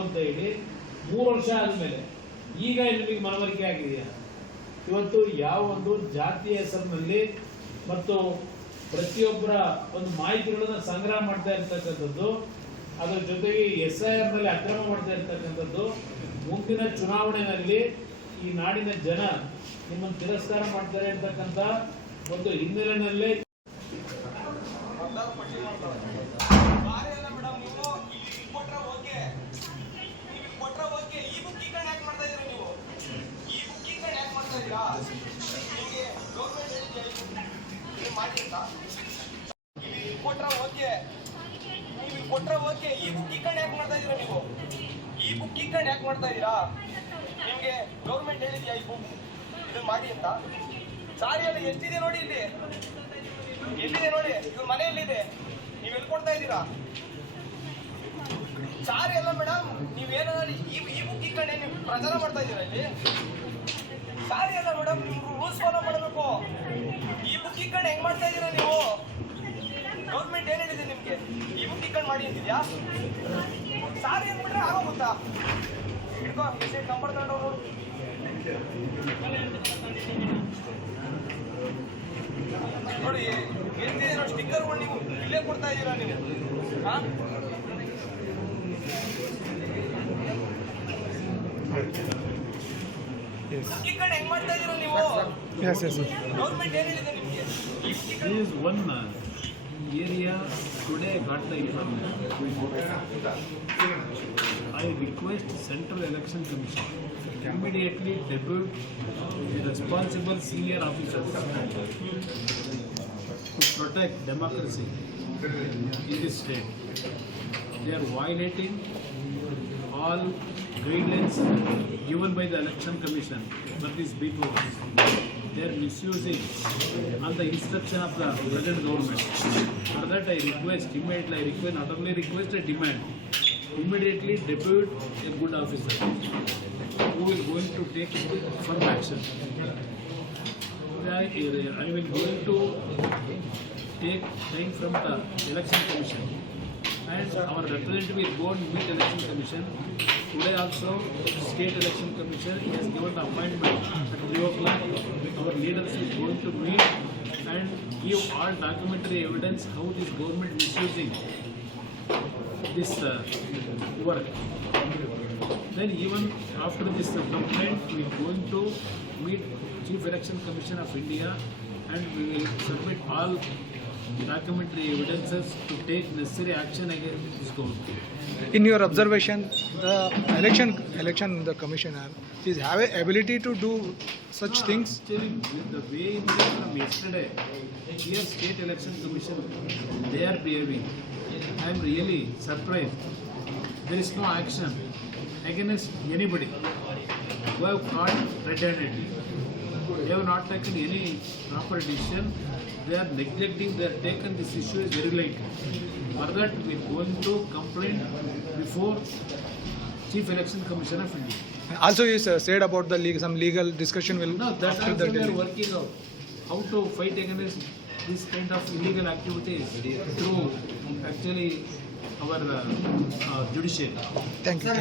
ಅಂತ ಹೇಳಿ 3 ವರ್ಷ ಆದ್ಮೇಲೆ ಈಗ ನಿಮಗೆ ಮನವರಿಕೆ ಆಗಿದೆಯಾ? ಇವತ್ತು ಯಾವ ಒಂದು ಜಾತಿಯ ಹೆಸರಿನಲ್ಲಿ ಮತ್ತು ಪ್ರತಿಯೊಬ್ಬರ ಒಂದು ಮಾಹಿತಿಗಳನ್ನ ಸಂಗ್ರಹ ಮಾಡ್ತಾ ಇರ್ತಕ್ಕಂಥದ್ದು, ಅದರ ಜೊತೆಗೆ SIR ನಲ್ಲಿ ಅಕ್ರಮ ಮಾಡ್ತಾ ಇರ್ತಕ್ಕಂಥದ್ದು, ಮುಂದಿನ ಚುನಾವಣೆಯಲ್ಲಿ ಈ ನಾಡಿನ ಜನ ನಿಮ್ಮನ್ನು ತಿರಸ್ಕಾರ ಮಾಡ್ತಾರೆ ಅಂತಕ್ಕಂಥ ಒಂದು ಹಿನ್ನೆಲೆಯಲ್ಲಿ ಈ ಬುಕ್ ಇಕ್ಕಂಡು ಯಾಕೆ ಮಾಡ್ತಾ ಇದೀರಾ ನೀವು? ಈ ಬುಕ್ ಇಕ್ಕಂಡು ಯಾಕೆ ಮಾಡ್ತಾ ಇದೀರಾ? ನಿಮ್ಗೆ ಗೌರ್ಮೆಂಟ್ ಹೇಳಿದ್ಯಾ ಈ ಬುಕ್ ಇದನ್ನ ಮಾಡಿ ಅಂತ? ಸಾರಿ ಎಲ್ಲ ಎಷ್ಟಿದೆ ನೋಡಿ, ಇಲ್ಲಿ ಎಲ್ಲಿದೆ ನೋಡಿ, ಇದು ಮನೆಯಲ್ಲಿದೆ, ನೀವು ಎಲ್ಲಿ ಕೊಡ್ತಾ ಇದ್ದೀರಾ? ಸಾರಿ ಅಲ್ಲ ಮೇಡಮ್, ನೀವೇನಾದ್ರು ಈ ಬುಕ್ ಇಕ್ಕಂಡೆ ನೀವು ಪ್ರಚಾರ ಮಾಡ್ತಾ ಇದ್ದೀರಾ ಇಲ್ಲಿ? ಸಾರಿ ಅಲ್ಲ ಮೇಡಮ್, ನೀವು ರೂಲ್ಸ್ ಫಾಲೋ ಮಾಡಬೇಕು. ಈ ಬುಕ್ ಇಕ್ಕಂಡು ಹೆಂಗ್ ಮಾಡ್ತಾ ಇದ್ದೀರಾ ನೀವು? ಗೌರ್ಮೆಂಟ್ ಏನ್ ಹೇಳಿದೆ ನಿಮ್ಗೆ? ಈ ಬುಕ್ ಇಕ್ಕಂಡು ಮಾಡಿ ಅಂತಿದ್ಯಾ? ಸಾರಿ ಅಂದ್ಬಿಟ್ರೆ ಆಗೋಗುತ್ತಾ? ಹಿಡ್ಕೋ ನಂಬರ್ ತಗೊಂಡು ನೋಡಿ, ಎಷ್ಟಿದೆ ನೋಡಿ ಸ್ಟಿಕ್ಕರ್ಗಳು, ನೀವು ಇಲ್ಲೇ ಕೊಡ್ತಾ ಇದ್ದೀರಾ ನೀವು? ಹೆಂಗ್ ಮಾಡ್ತಾ ಇದ್ದೀರಾ ನೀವು? ಗೌರ್ಮೆಂಟ್ ಏನ್ ಹೇಳಿದೆ ನಿಮ್ಗೆ? area today got the information. I request Central Election Commission immediately depute the responsible senior officers to protect democracy in this state. They are violating all guidelines given by the Election Commission for this big vote. They are misusing on the instruction of the present government. For that I request, immediately not only request, I demand, immediately depute a good officer who is going to take firm action. I will going to take time from the Election Commission, and our representative will go and meet Election Commission. Today also, State Election Commission has given the appointment at 3 o'clock. Our leaders is going to meet and give all documentary evidence how this government misusing this work. Then even after this complaint, we are going to meet Chief Election Commission of India, and we will submit all documentary evidences to take necessary action against this government. In your observation, the election the commissioner is have a ability to do such things? Actually, the way from yesterday, here State Election Commission, they are behaving. I am really surprised. There is no action against anybody who have caught red-handedly. They have not taken any proper decision. They are neglecting, they are taken this issue is very light. For that, we are going to complain before Chief Election Commission of India. Also, you said about the some legal discussion will. No, that also we are working out how to fight against this kind of illegal activities through actually our judiciary. Thank you.